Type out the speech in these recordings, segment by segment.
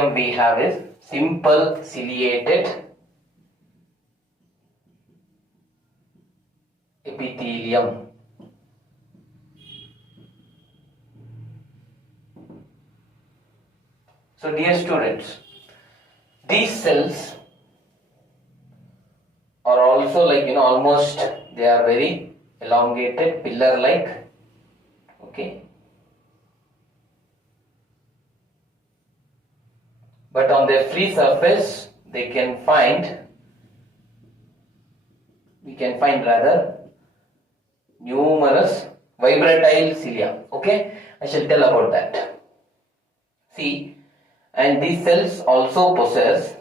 epithelium we have is simple ciliated epithelium. So dear students, these cells are also almost they are very elongated, pillar like, okay, but on their free surface we can find rather numerous vibratile cilia. Okay, I shall tell about that. See, and these cells also possess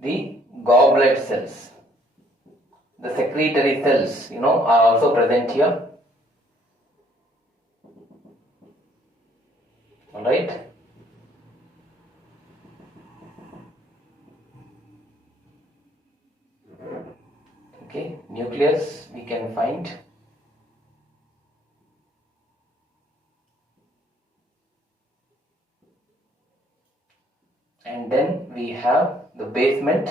the goblet cells. The secretory cells, are also present here. Alright. Okay, nucleus we can find. And then we have the basement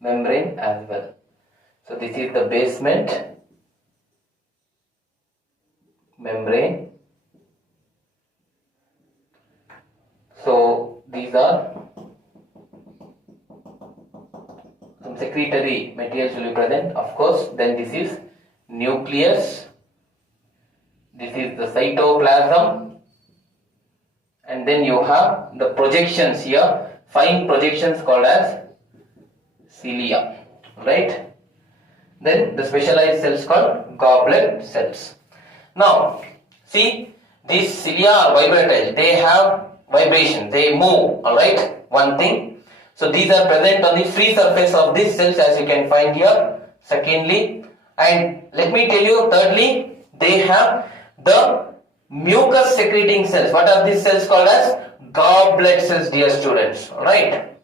membrane as well. So this is the basement membrane. So these are some secretory materials will be present. Of course, then this is nucleus. This is the cytoplasm. And then you have the projections here. Fine projections called as cilia, right? Then the specialized cells called goblet cells. Now, see, these cilia are vibratile. They have vibration. They move, alright? One thing. So these are present on the free surface of these cells, as you can find here. Secondly, and let me tell you, thirdly, they have the mucus secreting cells. What are these cells called as? Goblet cells, dear students. Alright.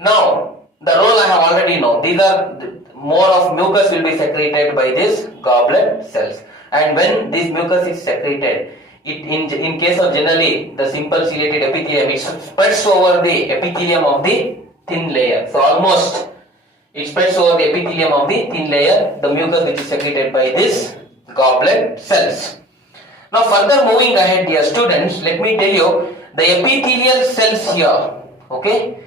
Now, the role I have already known. These are more of mucus will be secreted by these goblet cells. And when this mucus is secreted, in case of generally the simple ciliated epithelium, it spreads over the epithelium of the thin layer. So almost it spreads over the epithelium of the thin layer, the mucus which is secreted by these goblet cells. Now further moving ahead, dear students, let me tell you the epithelial cells here, okay,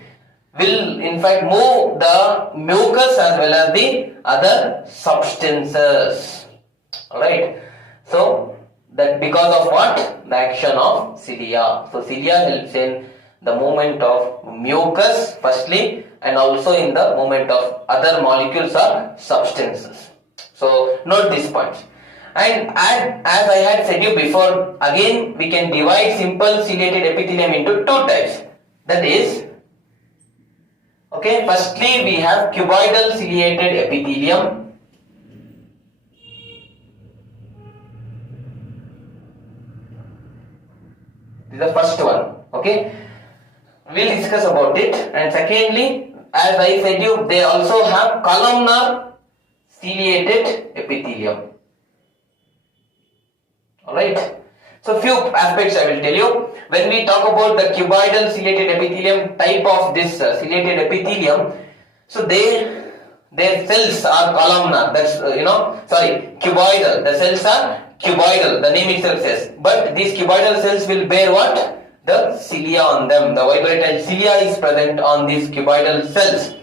will in fact move the mucus as well as the other substances. Alright. So that because of what? The action of cilia. So cilia helps in the movement of mucus firstly, and also in the movement of other molecules or substances. So note this point. And as I had said you before, again we can divide simple ciliated epithelium into two types. That is, okay, firstly we have cuboidal ciliated epithelium. This is the first one. Okay, we'll discuss about it. And secondly, as I said you, they also have columnar ciliated epithelium. Alright. So few aspects I will tell you. When we talk about the cuboidal ciliated epithelium type of this ciliated epithelium, so their cells are columnar. That's cuboidal. The cells are cuboidal. The name itself says. But these cuboidal cells will bear what? The cilia on them. The vibratile cilia is present on these cuboidal cells.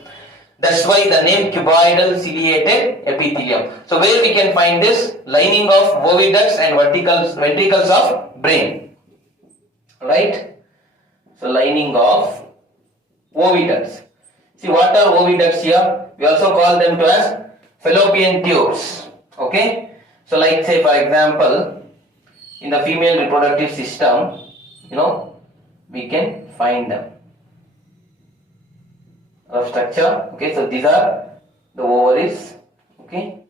That's why the name cuboidal ciliated epithelium. So where we can find this? Lining of oviducts and ventricles of brain. Right? So lining of oviducts. See, what are oviducts here? We also call them as fallopian tubes. Okay? So like say for example, in the female reproductive system, we can find them. Of structure. Okay, so these are the ovaries. Okay,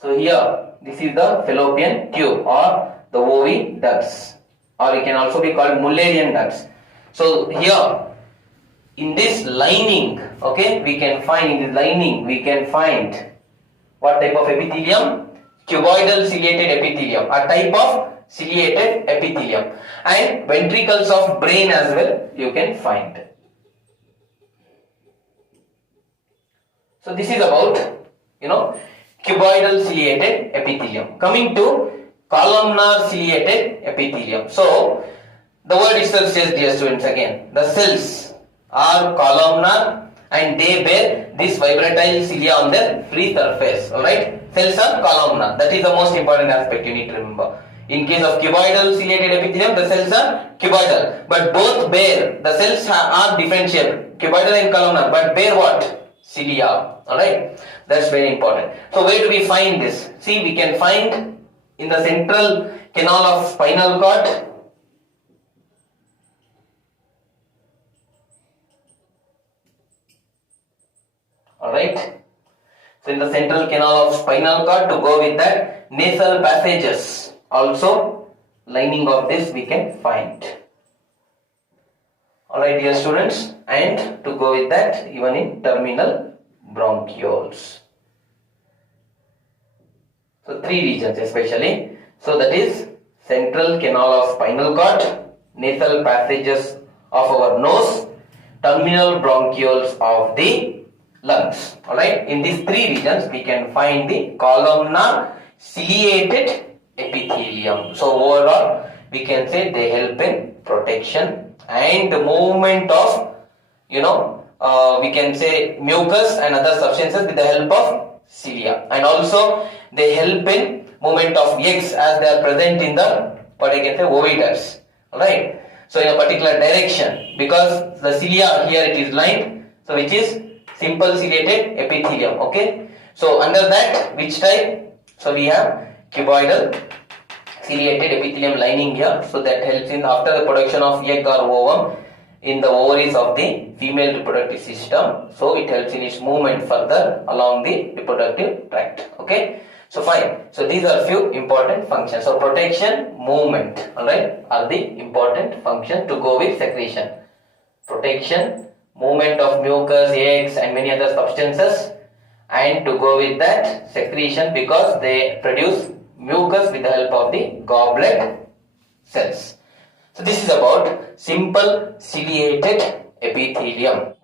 so here this is the fallopian tube or the oviducts, or it can also be called Mullerian ducts. So here in this lining, okay, we can find what type of epithelium? Cuboidal ciliated epithelium, a type of ciliated epithelium, and ventricles of brain as well you can find. So this is about, cuboidal ciliated epithelium. Coming to columnar ciliated epithelium. So the word itself says, dear students, again, the cells are columnar and they bear this vibratile cilia on their free surface. Alright, cells are columnar. That is the most important aspect you need to remember. In case of cuboidal ciliated epithelium, the cells are cuboidal, but both bear, the cells are differential, cuboidal and columnar, but bear what? Cilia. Alright, that's very important. So where do we find this? See, we can find in the central canal of spinal cord, alright. So in the central canal of spinal cord, to go with that, nasal passages also lining of this we can find. Alright, dear students, and to go with that, even in terminal bronchioles. So three regions especially. So that is central canal of spinal cord, nasal passages of our nose, terminal bronchioles of the lungs. Alright, in these three regions we can find the columnar ciliated epithelium. So overall we can say they help in protection and the movement of, we can say mucus and other substances with the help of cilia, and also they help in movement of eggs as they are present in the, what I can say, oviducts. Alright, so in a particular direction, because the cilia here it is lined, so which is simple ciliated epithelium. Okay, so under that which type? So we have cuboidal ciliated epithelium lining here, so that helps in after the production of egg or ovum in the ovaries of the female reproductive system, so it helps in its movement further along the reproductive tract. Okay, so fine. So these are few important functions. So protection, movement, alright, are the important functions to go with secretion. Protection, movement of mucus, eggs and many other substances, and to go with that secretion because they produce mucus with the help of the goblet cells. So this is about simple ciliated epithelium.